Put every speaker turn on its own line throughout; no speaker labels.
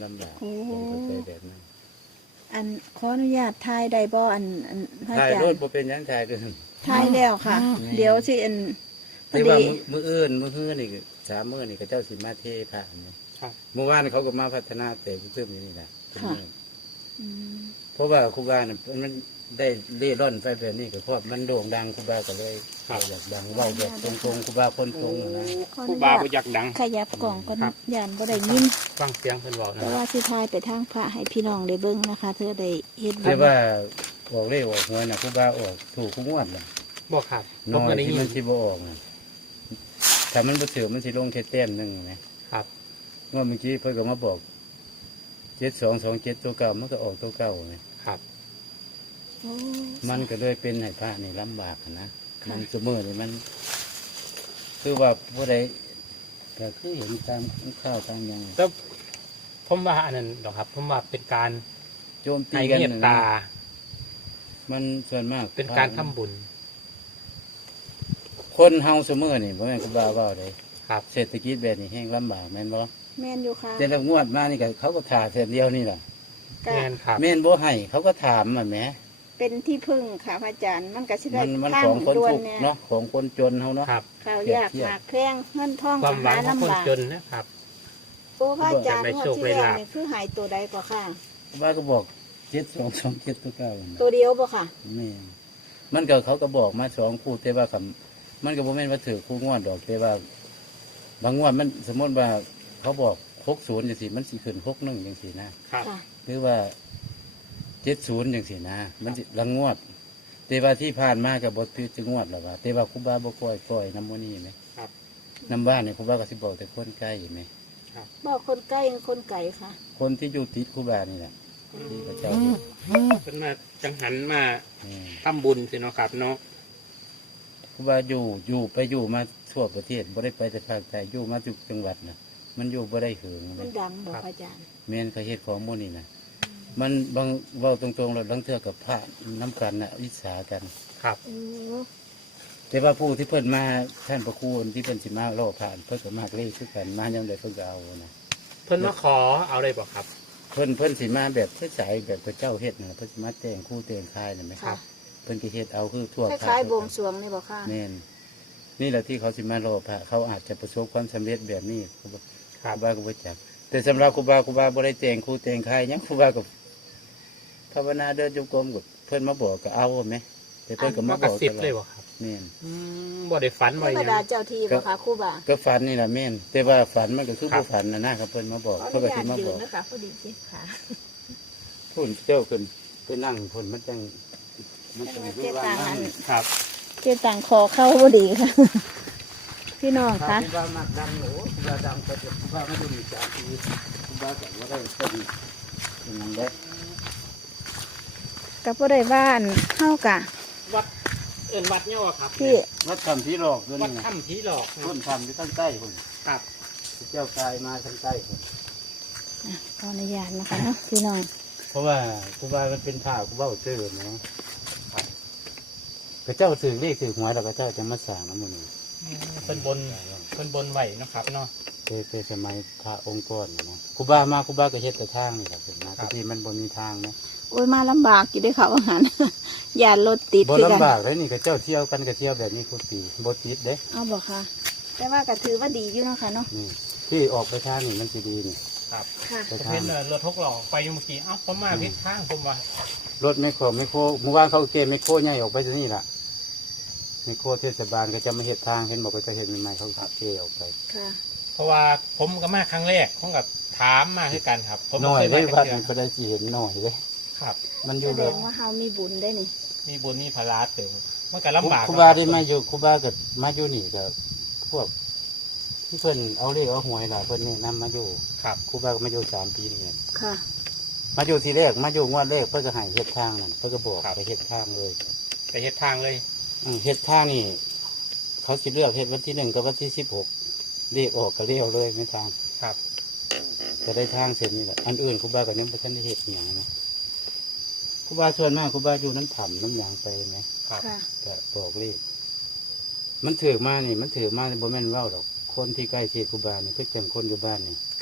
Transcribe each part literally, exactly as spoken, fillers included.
ำบาก
โอ้
ผมเข้าใจแบบนั้น
อันขออนุญาตทายได้บ่อันอันพระอา
ถ่าย
จาร
รถ
ย์
บ่เป็นหยังถ่ายเด้อ
ทายแล้วค่ะ
แม่
เดี๋ยวสิอันพอ
แต่ว่า
ดี
มื้อมื้ออื่นมื้อฮื้อนี่สามมื้อนี่ก็เจ้าสิมาเทพระนี่
ครับ
เมื่อวานเขาก็มาพัฒนาแต่เพิ่มอยู่นี่ล่ะ
ค่ะ อืม
เพราะว่าครูบาเนี่ยมันได้เล่ร่อนไปแบบนี้ก็เพราะมันโด่งดังครูบาก็เลยอยากดังเว่าแบบตรงๆครูบาคนตรงนะ
ขออ
ผู้
นุ
บา
ญาต
บ่อยากดัง
ขยับกล่องก่อน
ครับ
ย่านบ่ได้ยิน
ฟังเสียงเพิ่นเว้านะ
แต่ว่าสิทายไปทางพระให้พี่น้องได้เบิ่งนะคะ เธอได้เฮ็ดบุ
แต่
ญ
ว่าออกเลขออกหวยนะครูบาออกถูกคู่งวดเลย
บ่ครับผ
น้
ม
อ
ก็
ย
ได้
ที่
ยิ
มัน นสิบ่ออกนะถ้ามันบ่ถือมันสิลงแค่แต้มหนึงนะครับ งวดเมื่อกี้เพิ่นก็มาบอกเจ็ดสองสองเจ็ดตัวเก่ามันก็ออกตัวเก่าไง
ครับ
โอ้
มันก็เลยเป็นให้พระนี่ลำบากอะนะมันเสมอเลยมัน คือว่าผู้ใดก็คือเห็นตามข้าวตามหยัง
แล้วผมว่าอันนั้นดอกครับ ผมว่าเป็นการ
โจมตี
ให้
กัน
เมต
น่ะ
ตา
นะมันส่วนมาก
เป็นการทำบุญ
คนเฮาเสมอนี่บ่แม่นครูบาเว้าได้
ครับ
เศรษฐกิจแบบนี้แห้งลำบากแม่นบ่
แม่นอยู่ค่ะ
แต่ละงวดมานี่ก็เขาก็ถ่าแทนเดียวนี่ล่ะ
ก็
แม่นครับ
แม่นบ่ให้เขาก็ถามอ่ะแหม
เป็นที่พึ่งค่ะพระอาจารย์มันก็สิได้
มันมัน
ทาง
ของคน
ด่วน
ทุกข์
เนี่ย
เนาะของคนจนเฮาเนาะ
ครับ
ข้าวยากหมากแพงเงินทอง
ความหวั
หาง
ของคน
ลำบาก
จนนะครับ
โอ้พระอาจารย์
ได้
งวด
โชค
ที่
ได้
แล้ว
ลาภ
นี่คือหายตัวใดกว่าค่ะ
ครูบาก็บอกเจ็ดสองสองเจ็ดตัวเก่านั่น
ตัว
น่ะ
เดียวบ่ค่ะ
แม่นมันก็เขาก็บอกมาสองคู่แต่ว่าคำมันก็บ่แม่นว่าถือคู่งวดดอกแต่ว่า บางงวดมันสมมติว่าเขาบอกหกศูนย์จังซี่มันสิขึ้นหกหนึ่งจังซี่นะครับ
ค่ะ
หรือว่าเจ็ดศูนย์จังซี่นะมันสิละงวด แต่ว่าที่ผ่านมากับบทคือจะงวดหรอวะแต่ว่าครูบาบ่ปล่อยปล่อยน้ำมันนี่ไหม
ครับ
น้ำบ้านเนี่ยครูบาก็สิบอกแต่คนใกล้ไหม
บอกคนใกล้คนไกลค่ะ
คนที่อยู่ติดครูบานี่แหละที่พระเจ้า
เพิ่นมาจังหันมา
อืม
ทำบุญสิเนาะครับเนาะ
ครูบาอยู่อยู่ไปอยู่มาทั่วประเทศบ่ได้ไปแต่ภาคใต้อยู่มาทุกจังหวัดนะมันอยู่บ่ได้หึง
มันดังบอกพระอาจารย์
แม่นเขาเฮ็ดของหมื้นี่นะมันบางเว้าตรงๆแล้วบางเทื่อกับพระน้ำกันน่ะอิจฉากัน
ครับ
โอ้
แต่ว่าผู้ที่เพิ่นมาท่านประคุณที่เพิ่นสิมาล่อผ่านเพิ่นก็มากเลขคือกันมายามใดเพิ่นก็เอานะ
เพิ่นมาขอเอาเลยบ่ครับ
เพิ่นเพิ่นสิมาแบบใสๆแบบพระเจ้าเฮ็ดนะเพิ่นสิมาแต่งคู่แต่งคายน่ะไหม
ค่ะ
เพิ่นก็เฮ็ดเอาคือทั่ว
คล้ายๆบวงสรวงนี่บอกค่ะ
แม่นนี่แหละที่เขาสิมาล่อพระเขาอาจจะประสบความสำเร็จแบบนี้ครูบา
ครั
ค
บ
รูบาก็บ่จักแต่สำหรับครูบาครูบาบ่ได้แต่งคู่แต่งคายหยังครูบาก็ภาวนาเดินจงกรมก็เพิ่นมาบอกก็เอาแหมแต่เพิ่นก็
มาม
าก
ระ
บอก
ซิบ
ตลอด
เลยบ่ครับ
แม่น
อืมบ่ได้ฝัน
เท
บ่ได้
ว
หยั
ดาง เจ้าที่บอกค่ะครู่บ่า
ก็ฝันนี่แหละแม่นแต่ว่าฝันมันก็คือ
ครับ
ผู้ฝันนะนะครับเพิ่นมาบอก
ขออ
เพิ่น
นุ
ก็
ญา
สิ
ต
มา
ยื
บอน ก
นะคะพอดีเจ็บขา
พุ่นเจ้าขึ้นไปนั่งพุ่นมันจังมันจัง
เจ็บต่างอัน
ครับ
เจ็บต่างคอเข้าพอดีค่ะ พี่น้อง
ครั
คะ
บคุณบ้ามากดังโหคุณบ้าดังไปคุณบ้าไม่ได้มีจากที่คุณบ้าแต่ว่าได้เป็นเป็นนั่นแหละ
กับพ่ได้บ้านเข้ากะ
วัดเอิ้นวัดเนี่ยบ่ครับ
พี่
วัดทำที่หลอกด้วย
วัด
นี่ไง
ถ้ำผีหลอก
ต้
เนาะ
นทำที่ตั้งใต้พุ่น
ครับ
เจ้ากายมาทางใต้พุ่น
อ่ะขออนุญาตนะคะเนาะพี่น้อง
เพราะว่าคุณบ้ามันเป็นผ้าคุณบ้าเจอเนาะพระเจ้าสื่อเลขสื่อหวยแล้วพระเจ้าจะมาสั่งน้ำมัน
เพิ่นบนเพิ่นบนไหวเนาะครับเนาะ
เป็นเป็นสมัยพระองค์ก่อนเนาะคุณบ้ามาคุณบ้าก็เฮ็ดแต่ทางนี่แหละเป็นนะ
ครับ
ที่มันบนมีทางนะ
โอ้ยมาลำบากอยู่ด้วยค่ะว่าหัน ยานรถติด
บ่
คือกัน
ลำบากเลยนี่ก็เจ้าเที่ยวกันก็เที่ยวแบบนี้ทุกปีบ่ติดเด้
เอาบอกค่ะ แต่ว่าก็ถือว่าดีอยู่เนาะค่ะเนาะ
นี่ที่ออกไปทางนี่มันสิดีนี่
ครับ
ค่ะ
ไป
จะ
ทา
เห็
ง
นเอ่อรถทกหลอกไปอยู่เมื่อกี้เอ้าผมมาผิดทางผมว่า
รถไมคโครไมคโครเมื่อวานเขาเกมไมคโครใหญ่ออกไปที่นี่ล่ะไมคโครเทศบาลก็จะมาเฮ็ดทางเห็นบอกว่าจะเฮ็ดใหม่ๆเขาเกออกไป
ค่ะ
เพราะว่าผมก็มาครั้งแรกผมกับถามมาคือกันครับ ผม
น้อย
เค
เลย
มา
วัด
เทื่
มันก็ได้สิเห็นน้อยเลย
ครับ
มันอ
แส
ยู่
ด
แบบ
งว่าเฮามีบุญได้นี่
มีบุญมีพลาเติมมันก็ลำบาก
ครูบาได้มาอยู่ครูบาก็มาอยู่นี่ก็พวกที่เพิ่นเอาเลขเอาหวยล่ะเพิ่นแนะนำมาอยู่
ครับ
ครูบาก็มาอยู่สามปีนี่
ค่ะ
มาอยู่ทีแรกมาอยู่งวดแรกเพิ่นก็ให้เฮ็ดทางนั่นเพิ่นก็บอกไปเฮ็ดทางเลย
ไปเฮ็ดทางเลย
อืมเฮ็ดทางนี่เขาสิเลือกเฮ็ดวันที่หนึ่งกับวันที่สิบหกเลขออกก็เลี้ยวเลยไม่ทาง
ครับ
จะได้ทางเสร็จนี่แหละอันอื่นครูบาก็ยังไม่ทันได้เฮ็ดอหย่างนะครูบาส่วนมากครูบาอยู่น้ำถ่ำน้ำหยางไปไหม
ครับ
ค่ะ
ก็บอกเลขมันถือมานี่ มันถือมาบ่แม่นเว้าดอก คนที่ใกล้ชิดครูบานี่คือจังคนอยู่บ้านนี่
ค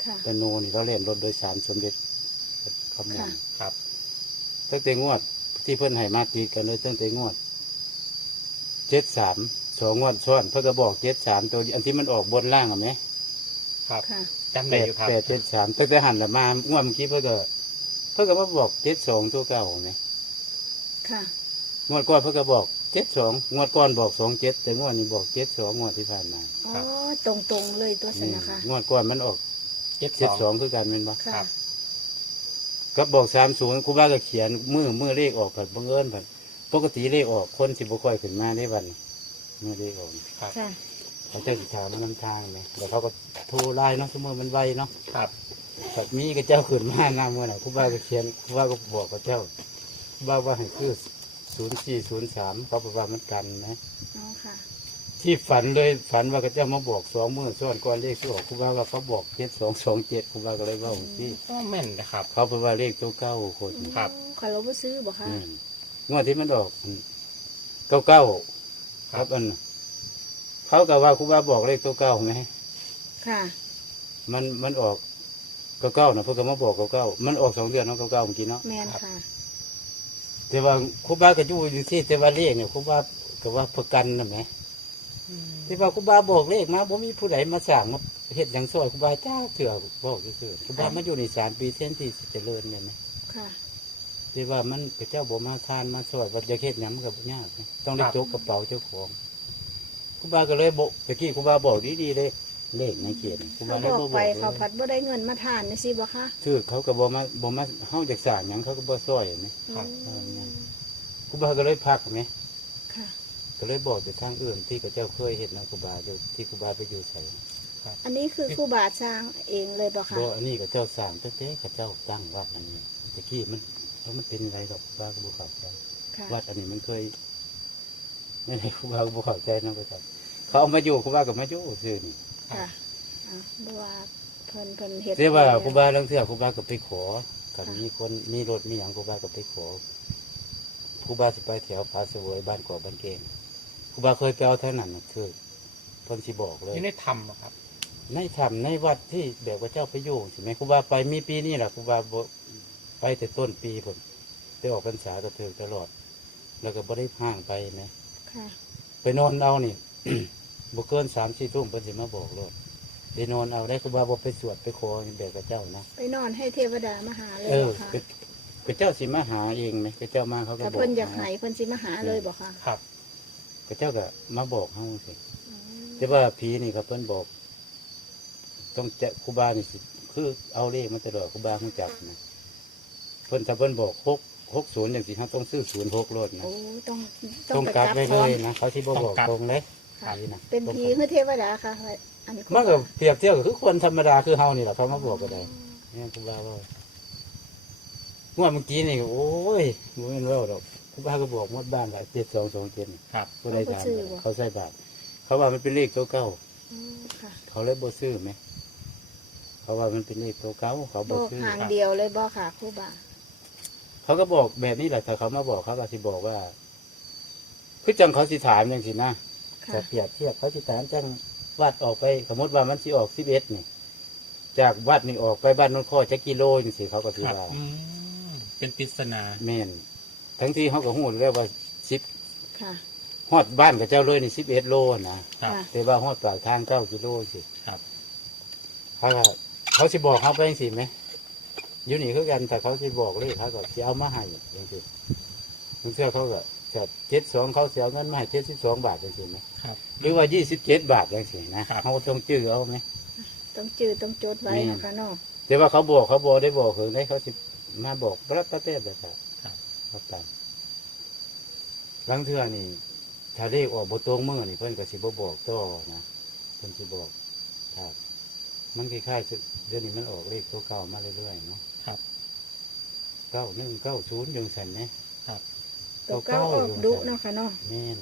ค่ะ
แต่โนนี่เราเล่นรถโดยสารสมเด็จคำนว
ค่ะ
ณ
ครับ
ตั้งแต่งวดที่เพิ่นให้มาตีกันเลยตั้งแต่งวดเจ็ดสามสองงวดซ้อนเพิ่นก็บอกเจ็ดสามตัวอันที่มันออกบนล่างอ่ะไหม
ครับ
ค่ะ
จำ
แป
ได้อ
ด
ยู่ครับ
แปดเจ็ดสามตั้งแต่หันละมางวดเมื่อกี้เพิ่นก็เพิ่นก็มาบอกเจ็ดสองตัวเก่าไหม
ค่ะ
งวดก่อนเพิ่นก็บอกเจ็ดสองงวดก่อนบอกสองเจ็ดแต่งวดนี้บอกเจ็ดสองงวดที่ผ่านมา
อ๋อ ตรงตรงๆเลยตัวส
นี่
นะคะ
งวดก่อนมันออก
เจ็ด
เจ็ด
ส
ส
อ
อง งคือกันเป็นปะ
ค่ะ
ครับ
ก็บอกสามศูนย์ครูบาก็เขียนมือมือเลขออกผัดบังเอิญผัดปกติเลขออกคนสิบุค่อยขึ้นมาได้วันมือเลขออก
ครับ
ค่ะ
เขาเจ้าสิถามมันนำทางไหมเดี๋ยวเขาก็โทรไลน์เนาะสมมติมันไวเนาะ
ครับ
แบบมีก็เจ้าขึ้นมาหน้ามือไหนครูบาก็เขียนครูบาก็บอกกับเจ้าครูบาว่าให้คือศูนย์สี่ศูนย์สามเขาบอกว่ามันกันนะ
อ๋อ ค่ะ
ที่ฝันเลยฝันว่าก็เจ้ามาบอกสองมือซ้อนก่อนเลขที่ออกครูบาว่าเขาบอกเจ็ดสองสองเจ็ดครูบาก็เลยว่าของพี่
ก็แม่นนะครับ
เขาบอกว่าเลขตัวเก้าคน
ครับ
ขอเราบ่ซื้อบ่คะ
อืมงวดที่มันออกเก้าเก้าครับอันเขาก็ว่าครูบาบอกเลขตัวเก้าไหม
ค่ะ
มันมันออกเก้าเก้านะเพื่อก็มาบอกเก้าเก้ามันออกสองเดือนเนาะเก้าเก้าเมื่อกี้เนาะ
แมนค่ะ
แต่ว่าครูบาก็อยู่อยู่ที่แต่ว่าเลขเนี่ยครูบาก็ว่าประกันนะไหมแต่ว่าครูบาบอกเลขมาผมมีผู้ใดมาสั่งมาเฮ็ดอย่างซอยครูบาจ้าเถื่อบอกซื่อๆครูบามาอยู่ในสามปีเส้นที่เจริญเลยไหม
ค่ะ
แต่ว่ามันพระเจ้าบ่มาทานมาซอยวัดยาเฮ็ดหยังมันก็บ่ยากนะต้องได้จกกระเป๋าเจ้าของครูบาก็เลยบอกตะกี้ครูบาบอกดีๆเลยเลขในเขียนครูบา
เขา
เลย
บ
บ่
อก
บ
ไป
อก
เขาพัดบ่ได้เงินมาทานนี่สิบ่คะ
ถือเขาก็บ่มาบ่มาเฮาจากสร้างหยังเขาก็บ่ซอยนะ
ครับ
อืม
ครูบาก็เลยพักไหม
ค่ะ
ก็เลยบอกไปทางอื่นที่เขาเจ้าเคยเฮ็ดนะครูบาอยู่ที่ครูบาไปอยู่ไส
อันนี้คือครูบาสร้างเองเลยบ่คะ
บ่อันนี้ก็เจ้าสร้างตั้งแต่เขาเจ้าตั้งวัดอันนี้ตะกี้มันแล้วมันเป็นไรดอกครูบาก็บ่เข้าใจ
ค่ะ
วัดอันนี้มันเคยไม่ได้ครูบาก็บ่เข้าใจเนาะก็จังเขาเอามาอยู่ครูบาก็มาอยู่ซื่อนี่
ค่ะอ่ะบ่ว่าเพิ่นเพิ่นเฮ็ด
เรียกว่าครูบาลังเทื่อครูบาก็ไปขอกันมีคนมีรถมีหยังครูบาก็ไปขอครูบาสิไปแถวผาเสวยบ้านกอกบ้านเกงครูบาเคยไปเอาเท่านั้นน่ะคือเพิ่นสิบอกเลย
นี่ได้ทำนะครับ
ในธรรมในวัดที่แบบว่าเจ้าไปอยู่ใช่ไหมครูบาไปมีปีนี้แหละครูบาบ่ไปแต่ต้นปีผลไปออกพรรษาก็เถิงตลอด แล้วก็บ่ได้ห่างไปนะ
ค่ะ
ไปนอนเอานี่ บ่เกินสามสี่ทุ่มเพิ่นสิมาบอกโลดไปนอนเอาได้ครูบาบ่ไปสวดไปขอแบบกับเจ้านะ
ไปนอนให้เทวดามาหาเลย
เออ
บ่คะ
ก็ก็เจ้าสิมาหาเองไหมก็เจ้ามาเขาก็
ถ้า
บอก
เพิ่นอยากให้เพิ่นสิมาหาเลยบ่คะ
ครับ
ก็เจ้าก็มาบอกเขาสิ
อืม
แต่ว่าผีนี่ครับเพิ่นบอก ต้องจะครูบานี่สิคือเอาเลขมาตลอดครูบาเขาจับนะเพิ่นถ้าเพิ่นบอกหกหกศูนย์อย่างสิเขาต้องซื้อศูนย์หกรถนะ
โอ้ต้อง
ต้อง
ไป
กลับไว้
พ
เล
ร้อม
ยนะเขาที่บ่บอกตรงเลย
ค่ะ
ผีนะ
เป็นผีคือเทวดาค่ะอันนี้
มันก็เปรียบเทียบกับคือคนธรรมดาคือเฮานี่แหละเขามาบอกก็ได้เนี่ยครูบาว่าเมื่อเมื่อกี้นี่โอ้ยมันเป็นว่าดอกครูบาก็บอกหมดบ้านละเจ็ดสองสองเจ็ด
ครับ
ก็ได้ตามเขาใส่บาทเขาว่ามันเป็นเลขตัวเก้า
อืมค่ะ
เขาเลยบ่ซื้อไหมเขาว่ามันเป็นเลขตัวเก้าเขา
บ
บ่
อก
ซื้อ
หางเดียวเลยบ่ค่ะครูบา
เขาก็บอกแบบนี้แหละถ้าเขามาบอกเขาก็สิบอกว่าคือจังเขาสิถามจังสินะ
ค่ะ
จะเปรียบเทียบเขาสิถามจังวัดออกไปสมมติว่ามันสิออกสิบเอ็ดนี่ จากวัดนี่ออกไปบ้านนนข้อจะกิโลจังสิเขาก็สิ
ครับ
ว่า
อืมเป็นปริศนา
แม่นทั้งที่เขาก็หูแล้วว่าสิบ
ค่ะ
ฮอดบ้านกับเจ้าเลยนี่สิบเอ็ดโลนะครับ
ค่ะ
แต่ว่าฮอดปากทางเก้ากิโลสิ
ครับ
เขาก็เขาสิบอกเขาไปจังสิไหมอยู่นี่คือกันแต่เขาสิบอกเลยเขาก็สิเอามาให้จังสิบางเทื่อเขาก็จะเจ็ดสองเขาเสียเงินมาให้เจ็ดสิบสองบาทจังสิไหม
ครับ
หรือว่ายี่สิบเจ็ดบาทจังสินะครับ เขาต้องจื้อเอาไหม
ต้องจื้อต้องจดไว้
แม่น
นะคะเนาะ
แต่ว่าเขาบอกเขาบอกได้บอกถึงได้เขาสิมาบอกรับประเภทแบบครับ
ครับ
ครับตามบางเทื่อนี่ถ้าเลขออกบตรงมือนี่เพิ่นก็สิบ่บอกต่อนะเพิ่นสิบอกครับมันคล้ายๆเดี๋ยวนี้มันออกเลขตัวเก่ามาเรื่อยๆเนาะ
ครับ
เก้าหนึ่งเก้าศูนย์ยังสันเนี่ย
ครับ
ตัวเก้าออกดุเนาะค่ะเนาะ
แม่น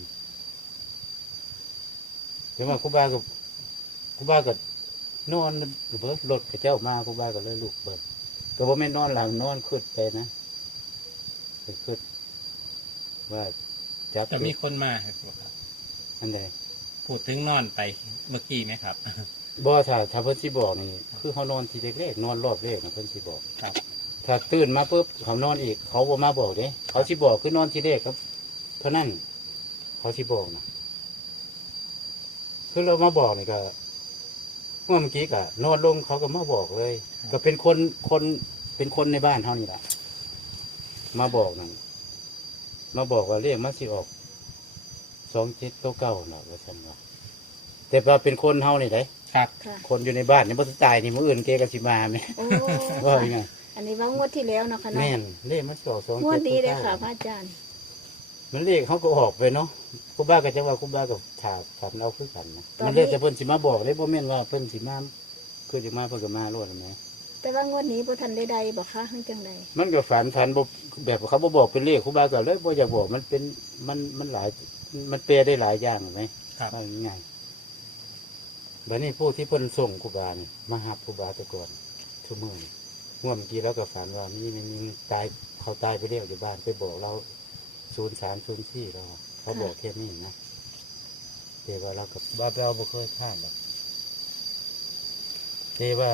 เดี๋ยวมาครูบากับครูบากับนอนเบิดรถกับเจ้ามาครูบาก็เลยลุกเบิดก็บ่แม่นนอนหลังนอนขึ้นไปนะไปขึ้นว่าจับ
จะมีคนมาครับ
อันใด
พูดถึงนอนไปเมื่อกี้ไหมครับ
บ่ถ้าถ้าเพิ่นสิบอกนี่คือเขานอนทีเล็กๆนอนรอบแรกนะเพิ่นสิบอก
ครับ
ถ้าตื่นมาปุ๊บเขานอนอีก เขาบ่มาบอกเด้เขาสิบอกคือนอนทีแรกครับเท่านั้นเขาสิบอกนะคือเรามาบอกนี่ก็เมื่อกี้ก็นอนลงเขาก็มาบอกเลย ก็เป็นคนคนเป็นคนในบ้านเท่านี้แหละมาบอกนั่นมาบอกว่าเรียกมาสิออกสองเจ็ดเก้าเก้าเนาะว่าฉันว่าแต่ว่าเป็นคนเฮานี่ได้
ครับ
ค่ะ
คนอยู่ในบ้านนี่บ่ตายนี่มื้ออื่นเกก็สิมาแม่
โอ้
ว่ายังไง
อันนี้ว่างวดที่แล้วเนาะค่ะเนาะ
แม่นเลขมันสองสอง
งวด
เจ็ด
นี้เลย
เก้า
ค่ะพระอาจารย์
มันเลขเขาก็ออกไปเนาะครูบ้าก็จะว่าครูบ้ากับถาถามเอาคือกันนะมันเลขแต่เพิ่นสิมาบอกเลยบ่แม่นว่าเพิ่นสิมาคือสิมาเพิ่นก็มาโลดแม่
แต่ว่างวดนี้บ่ทันได้ใดบ่คะทั้งจังใด
มันก็ฝันฝันบ่แบบเขาบ่บอกเป็นเลขครูบ้าก็เลยบ่อยากบอกมันเป็นมันมันหลายมันแปลได้หลายอย่างไหม
ครับ
ว่าง่ายๆบัดนี้ผู้ที่เพิ่นส่งครูบานี่มาหับครูบาแต่ก่อนทุกมื้อนี่เมื่อเมื่อกี้เราก็ฝันว่ามีมันยิงตายเขาตายไปแล้วอยู่บ้านไปบอกเราศูนย์สามศูนย์สี่เราเขาบอกแค่นี้นะแต่ว่าเรากับบ้าเราบ่เคยพลาดหรอกแต่ว่า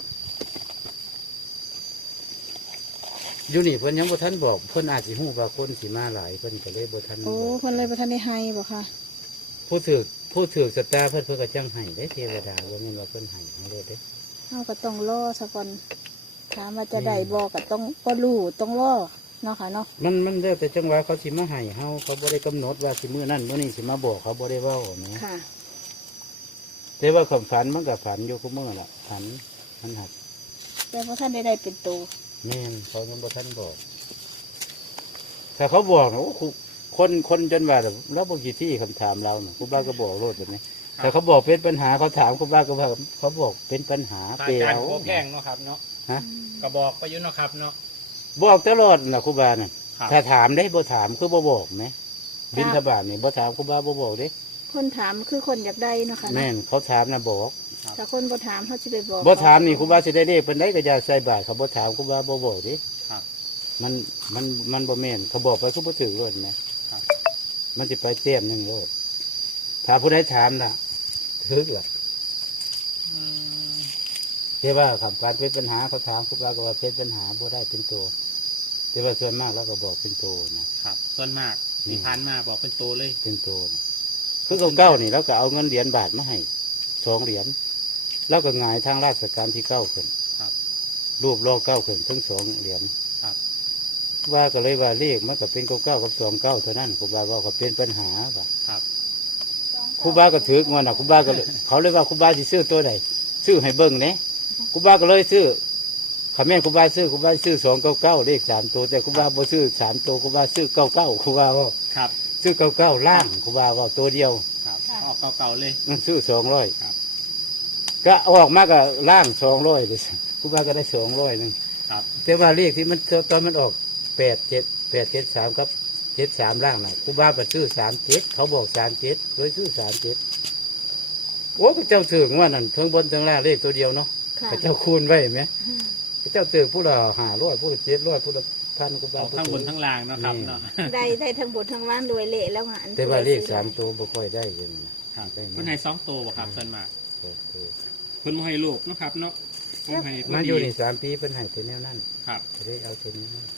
อยู่นี่เพิ่นยังบ่ทันบอกเพิ่นอาจสิฮู้ว่าคนสิมาหลายเพิ่นก็เลยบ่ทันบ
โอ้
อก
เพิ่นเลยบ่ทันได้ให้บ่คะ
ผู้ถือผู้ถือสตาร์เพิ่นเพิ่นก็จังให้เด้เทวดาว่าแม่นว่าเพิ่นให้ให้เลยเด้
เฮาก็ต้องรอซะก่อนถามว่าจะได้บ่ก็ต้องบ่รู้ต้องรอเนาะค่ะเนาะ
มันมันแล้วแต่จังหวะเขาสิมาให้เฮาเขาบ่ได้กำหนดว่าสิมื้อนั้นมื้อนี้สิมาบอกเขาบ่ได้เว้าแหม
ค่ะ
แต่ว่าความฝันมันก็ฝันอยู่คุมื้อล่ะฝันมันหัก
แต่บ่ทันได้ได้เป็นตัว
แม่นเขายังบ่ทันบอกถ้าเขาบอกนะโอ้ครูคนคนจนว่าเราบ่กี่ที่คำถามเราน่ะครูบาก็บอกโลดแบบนี้แต่เขาบอกเป็นปัญหาเขาถามครูบาก็ว่าเขาบอกเป็นปัญหา
พระ
เป
อาจาร
เอา
ย์โคแพงเนาะครับเนาะ
ฮะ
กระบอกไปอยุ่เนาะครับเนาะ
บอกตลอดน่ะครูบาน่ะ
ครับ
ถ้าถามได้บ่ถามคือบ่บอกไหมบิณฑบาตนี่บ่ถามครูบาบ่บอกเด้
คนถามคือคนอยากได้เนาะค่ะ
แม่
เนาะ
นเขาถามน่ะบอก
ถ้าคนบ่ถามเขาสิไปบอก
บ่ถามนี่ครูบาสิได้เลขเพิ่นได้ก็อย่าใส่บาตรเขาบ่ถามครูบาบ่บอกเดิ
ครับ
มันมันมันบ่แม่นเขาบอกไปคือบ่ถือโลดนะครับ มันสิไปเต้มหนึงโลดถ้าผู้ใดถามน่ะถือล่ะ
อืม
แต่ว่าคำการเป็นปัญหาเขาถามครูบาก็ว่าเป็นปัญหาบ่ได้เป็นตัวแต่ว่าส่วนมากเราก็บอกเป็นตัวนะครับ
ส่วนมาก
นี่
ที่ผ่านมาบอกเป็นตัวเลย
เป็นตัวนะคือเก้าๆนี่เราก็เอาเงินเหรียญบาทมาให้สองเหรียญแล้วก็หงายทางราชการที่เก้าขึ้น
ครับ
รูปรอเก้าขึ้นทั้งสองเหรียญ
ครับ
ว่าก็เลยว่าเลขมันก็เป็นเก้าเก้ากับสองเก้าเท่านั้นครูบาว่าก็เป็นปัญหาว่ะ
ครับ
ครูบาก็ถืองอนอ่ะครูบาก็เลยเขาเลยว่าครูบาสิซื้อตัวใดซื้อให้เบิ้งเนี่ยครูบาก็เลยซื้อขมิ้นครูบาซื้อครูบาซื้อสองเก้าเก้าเลขสามตัวแต่ครูบาบ่ซื้อสามตัวครูบาซื้อเก้าเก้าครูบาว่า
ครับ
ซื้อเก้าเก้าล่างครูบาว่าตัวเดียว
ครับออกเก่าๆเลย
มันซื้อสองร้อย
ครับ
ก็ออกมาก็ล่างสองร้อยเลยครูบาก็ได้สองร้อยนึง
ครับ
แต่ว่าเลขที่มันตอนมันออกแปดเจ็ดแปดเจ็ดสามครับเจ็ดสามล่างน่ะครูบาไปซื้อสามเจ็ดเขาบอกสามเจ็ดเลยซื้อสามเจ็ดโอ้พระเจ้าถึงว่านั่นทั้งบนทั้งล่างเลขตัวเดียวเนาะ
ค่ะ
พระเจ้าคูณไว้ไหมพระเจ้าถึงผู้ละห้าร้อยผู้ละเจ็ดร้อยผู้ละพันครูบา
ออกทั้งบนทั้งล่างเนาะครับเนาะ
ได้ได้ทั้งบททั้งล่างรวยเละแล้วงาน
แต่ว่าเลขสามตัวบ่ค่อยได้เลยนะครับ ได้
คนให้สองตัวบ่ครับส่วนมาก
โอ้โห
คนบ่ให้ลูกเนาะครับเนาะคนให้พอ
มา
ดี
อยู่นี่สามปีเป็นให้แต่แนวนั้น
ครับ
จะได้เอาแต่นี้นั่น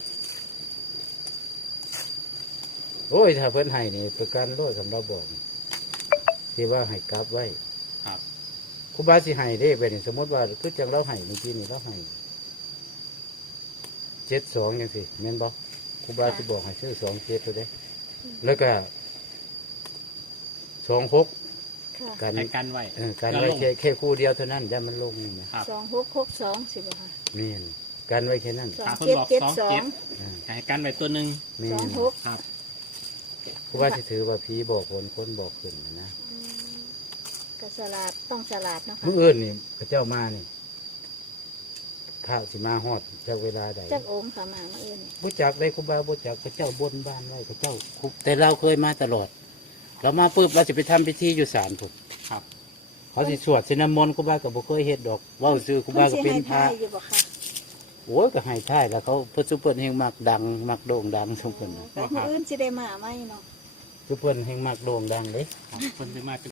โอ้ยถ้าเพิ่นให้นี่ประกันร้อยคำเราบอกที่ว่าให้กลับไว้
ครับ
ครูบาสิให้เด้ไปนี่สมมติว่าคือจังเราให้เมื่อกี้นี่เราให้เจ็ดสองยังสิแม่นบอกครูบาสิบอกให้ซื้อสองเจ็ดตัวเด้ แล้วก็สองหก
ค่ะ
กัน
ให้กันไว้
เออกันไว้แค่แค่คู่เดียวเท่านั้นอย่ามันลงนี่นะครับ
สองหกหกสองสิบ่ค่ะ
แม่นกันไว้แค่นั้น
สอง
อ่าคน
เจ็ด
บอก
เจ็ด
สอง
สอ
เจ็
ง
ด
อ่า
ให้กันไว้ตัวหนึ่ง
แม่
สอง
น
หก
ครับ
ครูบาสิถือว่าผีบอกคนคนบอกขึ้นนะนะ
อืมก็สลัดต้องสลัดเนาะค่ะ
เมื่ออื่นนี่พระเจ้ามานี่ข้าวสิมาฮอดจากเวลาใด
จักโอมค่ะมาเมื่ออื่น
บุจักได้ครูบาบุจักพระเจ้าบนบ้านไว้พระเจ้าครูแต่เราเคยมาตลอด เรามาปุ๊บเราจะไปทำพิธีอยู่ศาลผม
ครับ
เขาสิสวดสินำมนต์ครูบาก็บ่เคยเฮ็ดดอกเว้าซื้อครูบาก็เป็นพระ
พิ่สิให้ทายอยู่บ่ค่ะ
โอ้ยก็ให้ท่ายแล้วเขาเพิ่นซุเพิ่นแห่งมักดังมักโด่งดังซุเพิ่นน่ะ
แต่เมื่ออื่นสิได้มาไหมเนาะ
ซุเพิ่นแห่งมักโด่งดังเด้
ครับคนจะมา